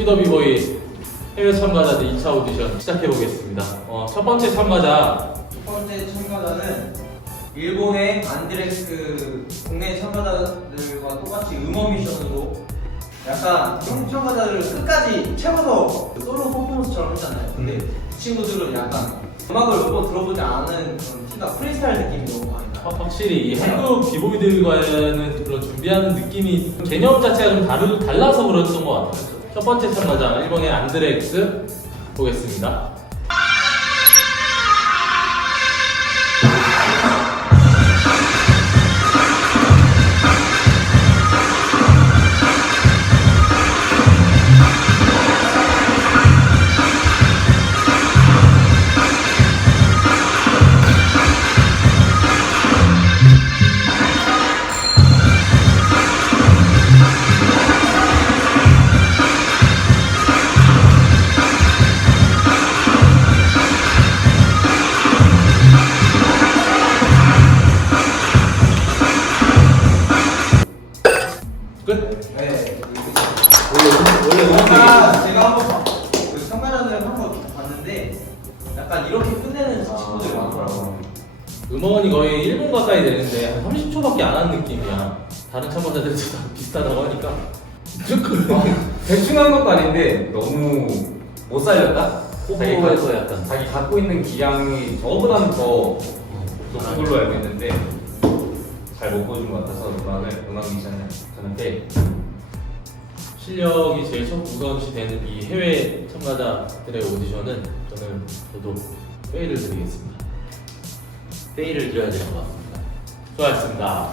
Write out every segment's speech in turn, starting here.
투비더비보이 해외 참가자들 2차 오디션 시작해보겠습니다. 첫 번째 참가자. 첫 번째 참가자는 일본의 안드렉스 국내 참가자들과 똑같이 음원 미션으로 약간 한국 참가자들을 끝까지 채워서 솔로 퍼포먼스처럼 했잖아요. 근데 이 친구들은 약간 음악을 몇 번 들어보지 않은 그런 티가 프리스타일 느낌이 너무 많이 나요. 확실히 이 한국 비보이들과는 그런 준비하는 느낌이 개념 자체가 좀 달라서 그랬던 것 같아요. 첫 번째 참가자 일본의 안드렉스 보겠습니다. 끝? 네. 원래 음악이 제가 한번 그 참가자들 한번 봤는데 약간 이렇게 끝내는 친구들이 많더라고요. 음원이 거의 1분 가까이 되는데 한 30초밖에 안 하는 느낌이야. 다른 참가자들도 다 비슷하다고 하니까 대충 한 것도 아닌데 너무 못 살렸다? 호불호에서 약간 자기 갖고 있는 기량이 저보다는 더 높은 걸로 알고 있는데 잘 못 보여준 것 같아서 음악 미션은 저는 빼. 실력이 제일 첫 우선시 되는 이 해외 참가자들의 오디션은 저도 페이를 드리겠습니다. 페이를 드려야 될 것 같습니다. 수고하셨습니다.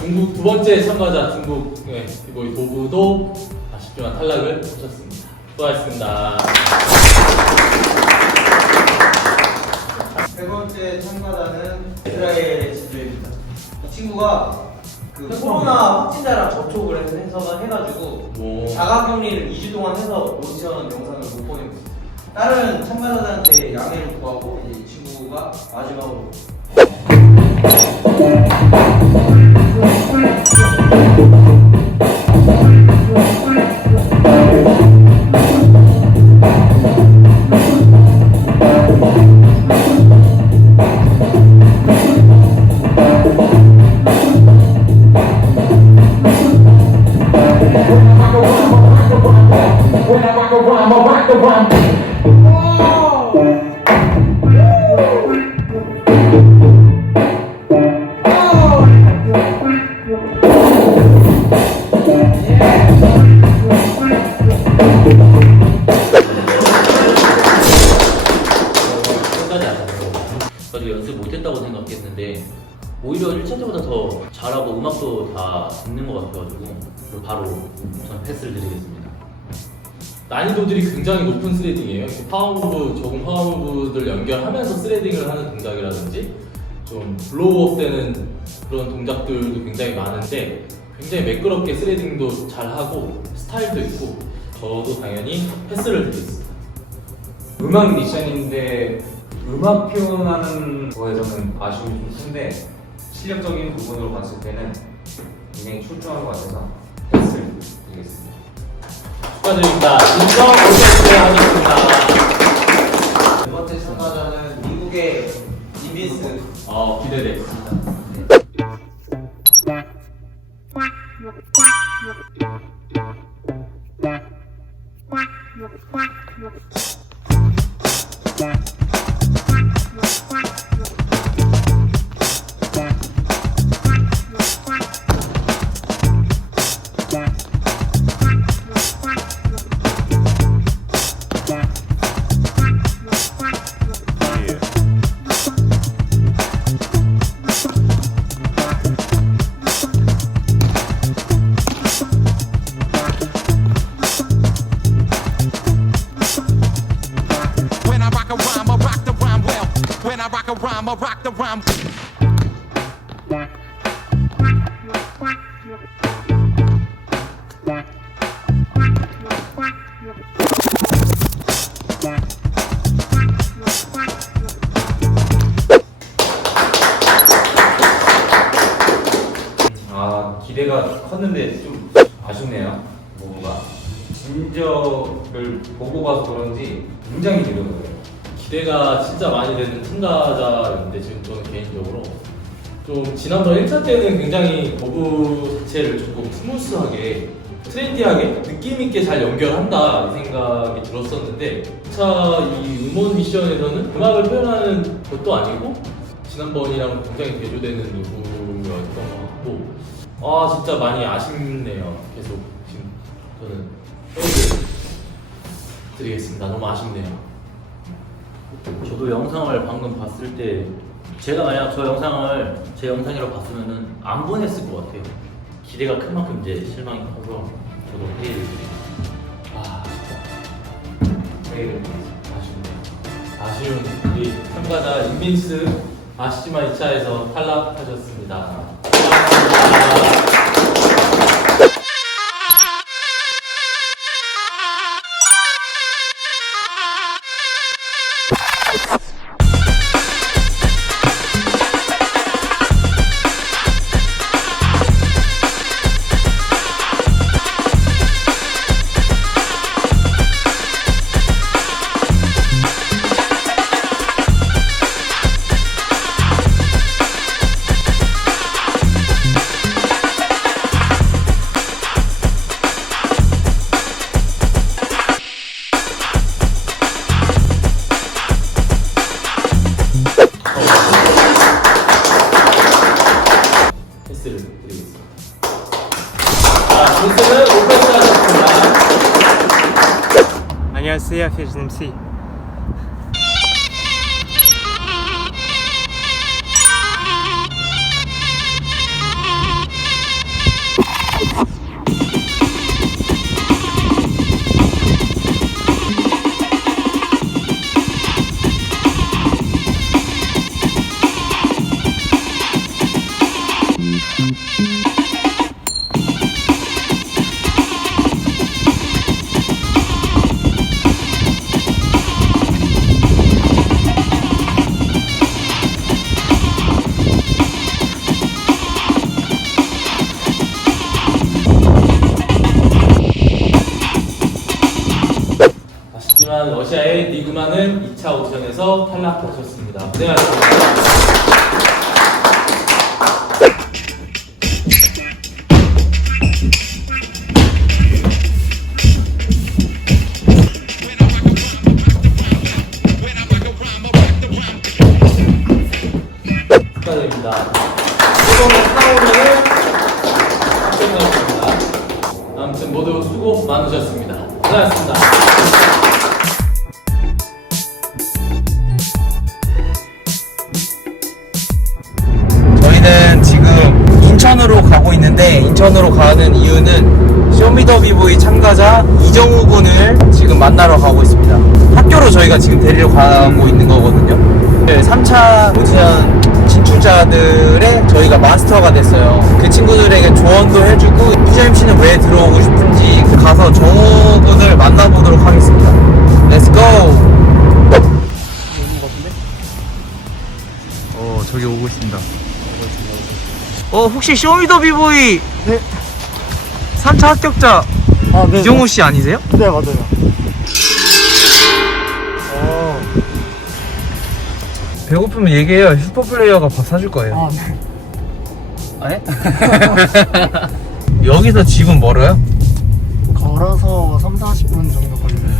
중국 두 번째 참가자 중국의 비보이 도부도 아쉽지만 탈락을 하셨습니다. 수고하셨습니다. 세 번째 참가자는 이스라엘의 지주입니다. 이 친구가 그 코로나 확진자랑 접촉을 해가지고 오. 자가격리를 2주 동안 해서 오디션 영상을 못 보내고 있어요. 다른 참가자들한테 양해를 구하고 이제 이 친구가 마지막으로 끝까지 안 했어요. 저도 연습 못했다고 생각했는데 오히려 1차 때보다 더 잘하고 음악도 다 듣는 것 같아가지고 바로 전 패스를 드리겠습니다. 난이도들이 굉장히 높은 스레딩이에요. 파워무브, 저공 파워무브들 연결하면서 스레딩을 하는 동작이라든지 좀 블로우업 되는 그런 동작들도 굉장히 많은데 굉장히 매끄럽게 스레딩도 잘하고 스타일도 있고 저도 당연히 패스를 드리겠습니다. 음악 미션인데 음악 표현하는 거에서는 아쉬움이 좀 큰데 실력적인 부분으로 봤을 때는 굉장히 출중한 것 같아서 패스를 드리겠습니다. 축하드립니다. 인정 오케스트라 하겠습니다. 두 번째 참가자는 미국의 이비스. 기대되겠습니다. I'ma rock the rhyme. 기대가 컸는데 좀 아쉽네요. 뭐가 진저를 보고 가서 그런지 굉장히 느려져요. 기대가 진짜 많이 되는 참가자였는데 지금 저는 개인적으로 좀 지난번 1차 때는 굉장히 거부 자체를 조금 스무스하게 트렌디하게 느낌있게 잘 연결한다 이 생각이 들었었는데 2차 이 음원 미션에서는 음악을 표현하는 것도 아니고 지난번이랑 굉장히 대조되는 누구였던 것 같고 아 진짜 많이 아쉽네요. 계속 지금 저는 포인트 드리겠습니다. 너무 아쉽네요. 저도 영상을 방금 봤을 때 제가 만약 저 영상을 제 영상이라고 봤으면은 안 보냈을 것 같아요. 기대가 큰 만큼 이제 실망이 커서 저도 회의를 드립니다. 아 진짜 회의를 드리겠습니다. 아쉬운 우리 참가자 인빈스 아쉽지만 2차에서 탈락하셨습니다. 감사합니다. 패스를 드리겠습니다. 자, 패스는 오펜스 하셨습니다. 안녕하세요, 퓨즈 MC. 아쉽지만 러시아의 니그마는 2차 오디션에서 탈락하셨습니다. 고생하셨습니다. 축하드립니다. 이번에 4월에는 합격하셨습니다. 아무튼 모두 수고 많으셨습니다. 고생하셨습니다. 저희는 지금 인천으로 가고 있는데 인천으로 가는 이유는 쇼미더비보이 참가자 이정우 군을 지금 만나러 가고 있습니다. 학교로 저희가 지금 데리러 가고 있는 거거든요. 3차 오디션 진출자들의 저희가 마스터가 됐어요. 그 친구들에게 조언도 해주고 피자 MC는 왜 들어오고 싶은지 가서 정우 군을 만나보도록 하겠습니다. Let's go! 저기 오고 있습니다. 혹시 쇼미더비보이 네. 3차 합격자 네. 이정우 씨 아니세요? 네, 맞아요. 배고프면 얘기해요. 슈퍼플레이어가 밥 사줄 거예요. 네. 아, 네? 여기서 집은 멀어요? 걸어서 3-40분 정도 걸리네요.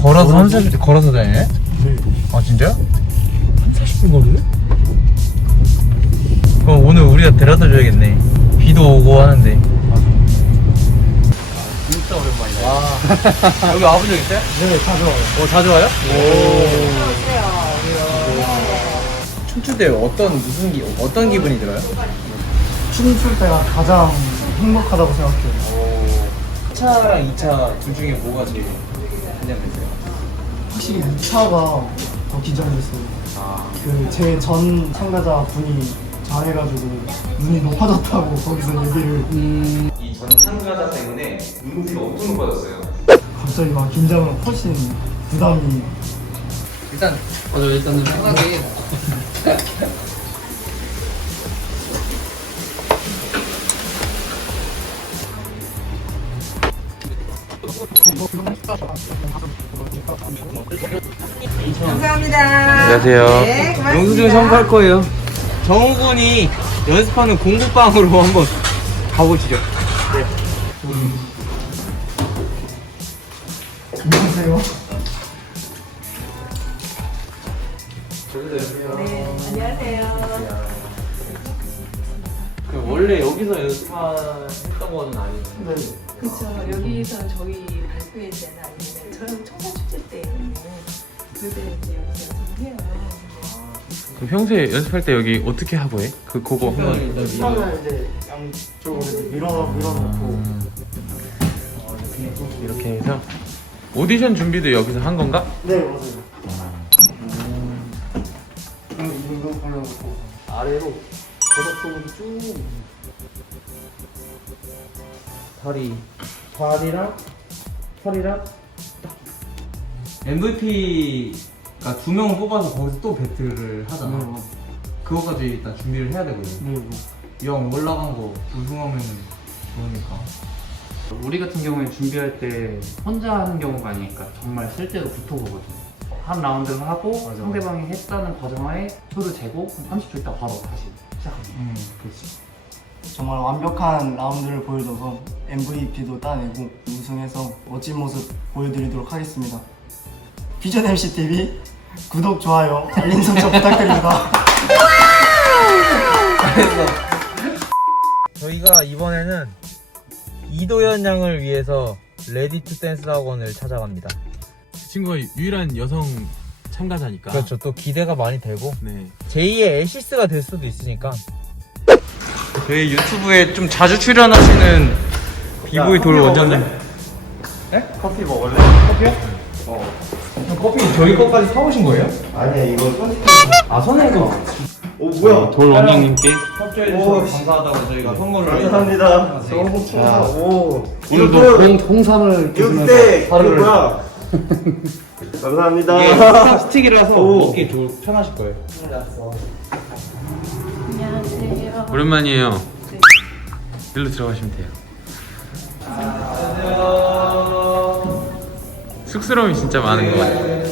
걸어서 30분 걸어서 다니네? 네. 아 진짜요? 40분 거리네? 그럼 오늘 우리가 데려다 줘야겠네. 비도 오고 하는데. 진짜 오랜만이다. 여기 와본 적 있어요? 네, 자주 와요. 자주 와요? 춤출 때 어떤 기분이 들어요? 춤출 때가 가장 행복하다고 생각해요. 1차랑 2차 둘 중에 뭐가 제일 긴장됐어요? 확실히 2차가 더 긴장됐어요. 제 전 참가자 분이 잘해가지고 눈이 높아졌다고 거기서 얘기를. 이 전 참가자 때문에 눈이 엄청 높아졌어요. 갑자기 막 긴장을 훨씬 부담이. 일단은 편하게. 감사합니다. 안녕하세요. 네, 고맙습니다. 영수증 첨부할 거예요. 정우군이 연습하는 공부방으로 한번 가보시죠. 안녕하세요. 원래 여기서 연습했던 거는 아니에요. 네. 그렇죠. 여기서 저희 발표회 때나 아니면 저희 청소축제 때는 그때 이제 여기서 연습해요. 그럼 평소에 연습할 때 여기 어떻게 하고 해? 그거 한번 시간을 이제 양쪽으로 이제 밀어놓고 이렇게 해서 오디션 준비도 여기서 한 건가? 네 맞아요. 이거 보려고 아래로 바닥쪽으로 쭉 다리랑 팔이랑 MVP가 2명을 뽑아서 거기서 또 배틀을 하잖아. 네, 맞아요. 그거까지 일단 준비를 해야 되거든. 네, 뭐. 영 올라간 거 우승하면은 좋으니까. 우리 같은 경우에 준비할 때 혼자 하는 경우가 아니니까 정말 실제로 붙어보거든요. 한 라운드를 하고 상대방이 했다는 과정하에 표를 재고 한 30초 있다 바로 다시 시작합니다. 그렇지. 정말 완벽한 라운드를 보여줘서 MVP도 따내고 우승해서 멋진 모습 보여드리도록 하겠습니다. 비전 MC TV 구독, 좋아요, 알림 설정 부탁드립니다. 저희가 이번에는 이도현 양을 위해서 레디 투 댄스 학원을 찾아갑니다. 그 친구가 유일한 여성 참가자니까. 그렇죠. 또 기대가 많이 되고 네. 제2의 애시스가 될 수도 있으니까. 저희 유튜브에 좀 자주 출연하시는 비보이 돌 원장님. 네? 커피 먹을래? 커피요? 커피 저희 것까지 사오신 거예요? 아니야, 이거 선택. 아 선행거. 오, 뭐야? 돌 원장님께 협조해 주셔서 감사하다고 저희가 선물을 감사합니다. 너무 좋아. 오, 오늘도 홍삼을 드시면서 이때 하루를 뭐야? 감사합니다. 이게 스틱이라서 오. 먹기 편하실 거예요. 안녕하세요. 오랜만이에요. 일로 들어가시면 돼요. 쑥스러움이 진짜 많은 것 같아요.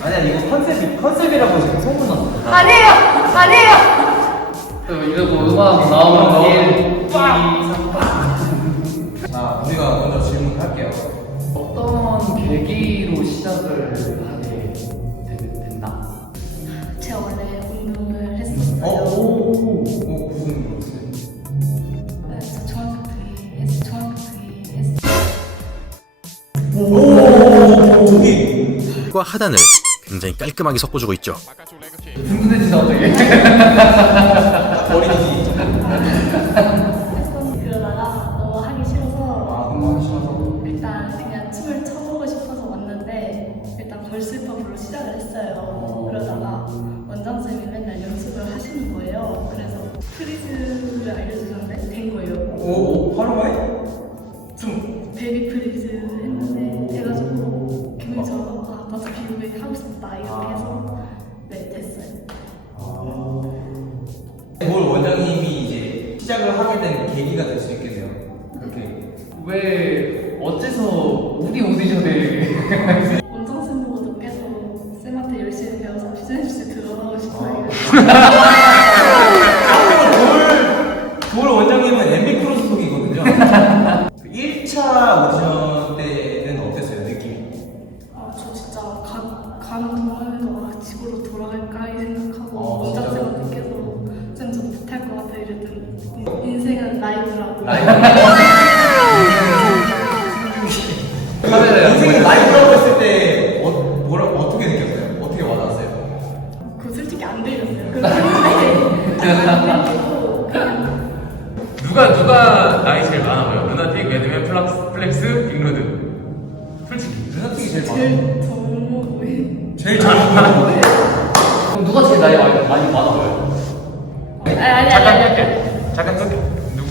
아니야 이거 컨셉이라고 지금 소문났어. 아니에요! 아니에요! 이거 뭐 음악 나오면 자 우리가 먼저 질문할게요. 어떤 계기로 시작을 하게 됐나? 제가 원래 운동을 했었어요. 무슨 그래서 중학교 때 했어요. 과 하단을 굉장히 깔끔하게 섞어주고 있죠. 든든해진다 어떻게? 그러다가 너무 하기 싫어서 일단 그냥 춤을 춰보고 싶어서 왔는데 일단 걸스힙업으로 시작을 했어요. 그러다가 원장쌤이 맨날 연습을 하시는 거예요. 그래서 프리즈를 알려주셨는데 된 거예요. 오 활용해? 베이비 프리즈 했는데 돼가지고 기분이 좋아서 아 나도 비브이 하고 싶다 이렇게 해서 네 됐어요. 볼 원장님이 이제 시작을 하게 된 계기가 될 수 있겠네요. 그렇게. 왜 어째서 우리 오디션에 원장쌤 보고 느껴서 쌤한테 열심히 배워서 비즈니스 들어가고 싶어요. 돌 원장님은 MB 크로스 속이거든요. 1차 오디션 때는 어땠어요 느낌이? 저 진짜 가는 동안에도 아 집으로 돌아갈까 이 생각하고 원장쌤한테 계속 쌤 저 못할 것 같아 이랬더니 인생은 라이브라고. 인생이 라이브라고 했을 때 어떻게 느꼈어요? 어떻게 와닿았어요? 그거 솔직히 안 들렸어요. 그런데 안 들리고 그냥 누가 나이 제일 많아 보여? 루나틱, 매드맨, 플렉스, 빅로드. 솔직히. 루나틱이 제일 제일 젊어 보이는. 제일 잘 먹는 그럼 누가 제일 나이 많이 많아 보여요? 아니 잠깐 끊게. 누구?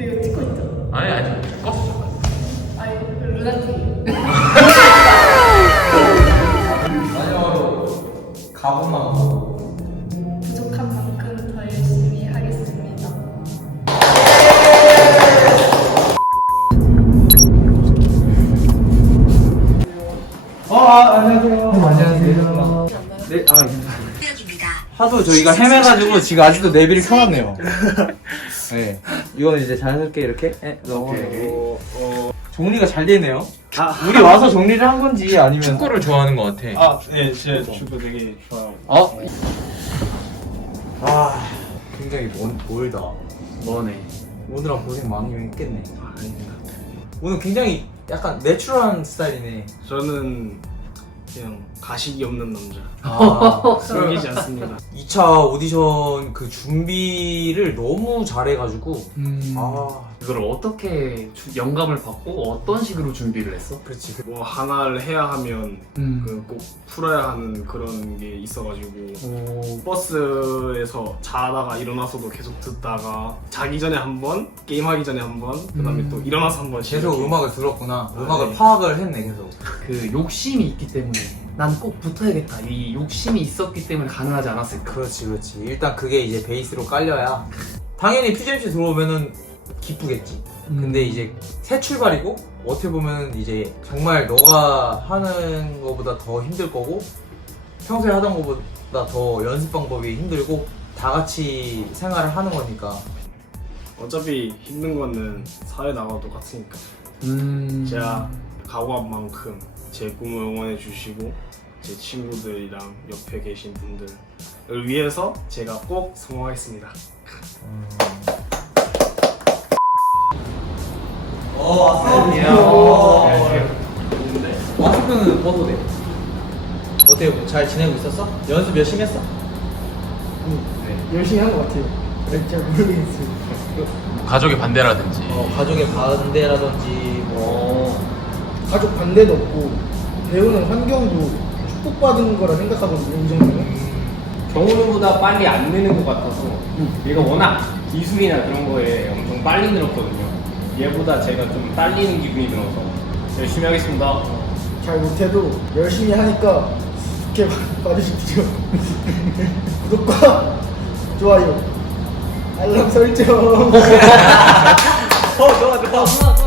이거 찍고 있죠? 아니, 껐어. 아 하도 저희가 헤매가지고 지금 아직도 내비를 켜놨네요. 네. 이거는 이제 자연스럽게 이렇게 넣고. 정리가 잘 되네요. 우리 와서 정리를 한 건지 아니면. 축구를 좋아하는 것 같아. 네, 제 축구 되게 좋아요. 굉장히 멀다. 뭐네. 오늘은 고생 많이 했겠네. 오늘 굉장히 약간 내추럴한 스타일이네. 저는 그냥 가식이 없는 남자. 숨기지 않습니다. 2차 오디션 그 준비를 너무 잘해가지고. 이걸 어떻게 영감을 받고 어떤 식으로 준비를 했어? 그렇지. 뭐 하나를 해야 하면 그 꼭 풀어야 하는 그런 게 있어가지고 버스에서 자다가 일어나서도 계속 듣다가 자기 전에 한 번, 게임하기 전에 한 번, 그다음에 또 일어나서 한 번. 계속 음악을 들었구나. 음악을 네. 파악을 했네 계속. 그 욕심이 있기 때문에 난 꼭 붙어야겠다. 이 욕심이 있었기 때문에 가능하지 않았을까? 그렇지. 일단 그게 이제 베이스로 깔려야 당연히 퓨전씨 들어오면은 기쁘겠지. 근데 이제 새 출발이고 어떻게 보면 이제 정말 너가 하는 거보다 더 힘들 거고 평소에 하던 거보다 더 연습 방법이 힘들고 다 같이 생활을 하는 거니까. 어차피 힘든 거는 사회 나가도 똑같으니까. 제가 각오한 만큼 제 꿈을 응원해 주시고 제 친구들이랑 옆에 계신 분들을 위해서 제가 꼭 성공하겠습니다. 마스크는 벗어도 돼. 어때요? 뭐잘 지내고 있었어? 연습 열심히 했어? 열심히 한 것 같아요. 잘 모르겠어요. 가족의 반대라든지. 가족의 반대라든지 뭐. 가족 반대도 없고 배우는 환경도 축복받은 거라 생각하거든요. 이 정도는. 경훈보다 빨리 안 느는 것 같아서 얘가 워낙 기술이나 그런 거에 엄청 빨리 늘었거든요. 얘보다 제가 좀 딸리는 기분이 들어서 열심히 하겠습니다. 잘 못해도 열심히 하니까 좋게 봐주십시오. 구독과 좋아요, 알람 설정. 좋아.